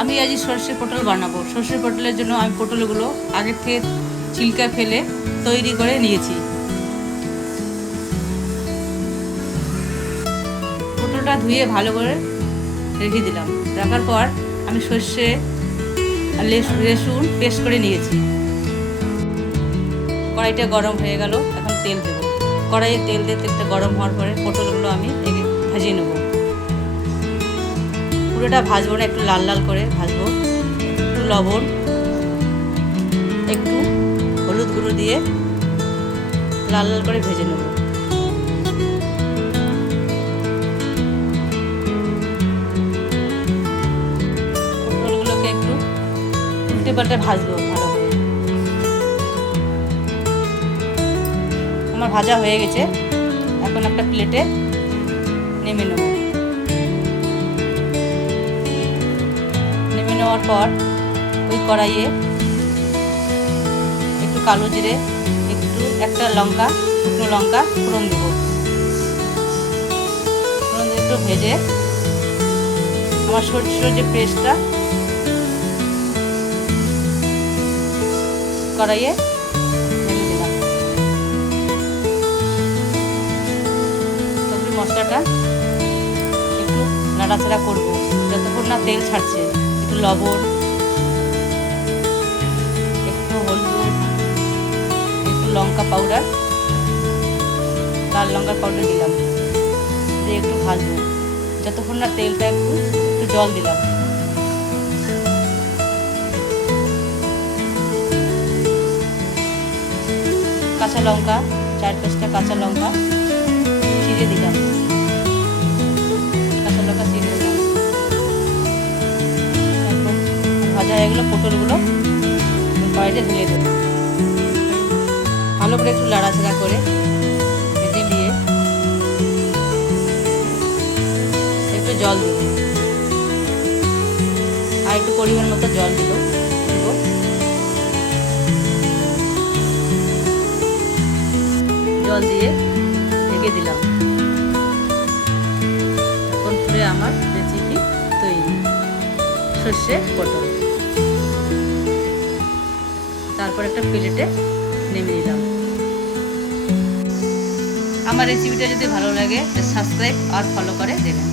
আমি আজ সর্ষে পটল বানাবো। সর্ষে পটলের জন্য আমি পটলগুলো আগে থেকে ছিলকা ফেলে তৈরি করে নিয়েছি। পটলটা ধুয়ে ভালো করে রেখে দিলাম। রাখার পর আমি সর্ষে আর রসুন পেস্ট করে নিয়েছি। কড়াইটা গরম হয়ে গেল, এখন তেল দেবো। কড়াইয়ে তেল দিয়ে তেলটা গরম হওয়ার পরে পটলগুলো আমি ভাজিয়ে নেব। পুরোটা ভাজবো না, একটু লাল লাল করে ভাজবো। একটু লবণ, একটু হলুদ গুঁড়ো দিয়ে লাল লাল করে ভেজে নেব। পটলগুলোকে একটু উল্টে পাল্টে ভাজবো ভালো করে। আমার ভাজা হয়ে গেছে, এখন একটা প্লেটে নেমে নেব। নেমে নেওয়ার পর ওই কড়াইয়ে একটু কালো জিরে, একটা লঙ্কা, শুকনো লঙ্কা ফোড়ন দেবো। ফোড়ন দিয়ে একটু ভেজে আমার সরষের যে পেস্টটা কড়াইয়ে ঢেলে দিলাম। তবে মশলাটা একটু নাড়াচাড়া করবো যতক্ষণ না তেল ছাড়ছে। একটু লবণ, একটু হলুদ, একটু লঙ্কা পাউডার, লাল লঙ্কার পাউডার দিলাম, দিয়ে একটু ভাজবো যতক্ষণ না তেলটা একটু জল দিলাম। কাঁচা লঙ্কা, 4-5টা কাঁচা লঙ্কা চিড়ে দিলাম। কাঁচা লঙ্কা চিড়ে দিলাম। তারপর ভাজা হয়ে গেলো পটলগুলো কড়াইতে ঢেলে দেবো। ভালো করে একটু নাড়াচাড়া করে ভেজে নিয়ে একটু জল দেব। আর একটু পরিমাণ মতো জল দেব। জল দিয়ে ঢেকে দিলাম। এখন পুরো আমার রেসিপি তৈরি, সর্ষে পটল। তারপর একটা প্লেটে নেমে নিলাম। আমার রেসিপিটা যদি ভালো লাগে সাবস্ক্রাইব আর ফলো করে দেবেন।